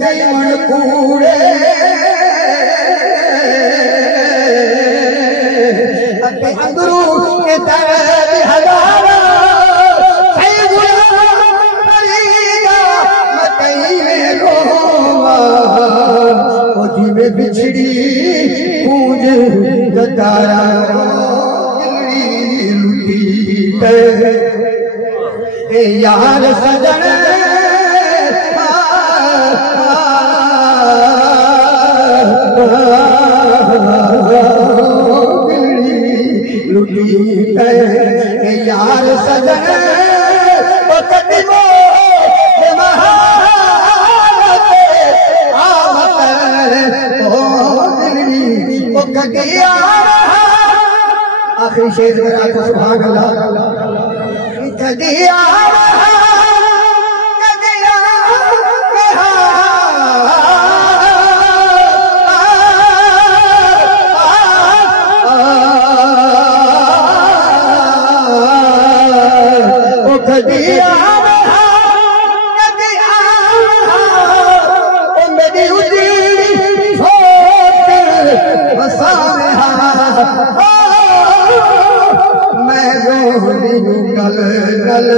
जीवन कूड़े अंदरू के दर्द हजारा में बिछड़ी पूज गदारा लुटी ए यार सजन लुटी ए यार सजन आखिरी शेर में आपको सुभान अल्लाह कदिया गल गल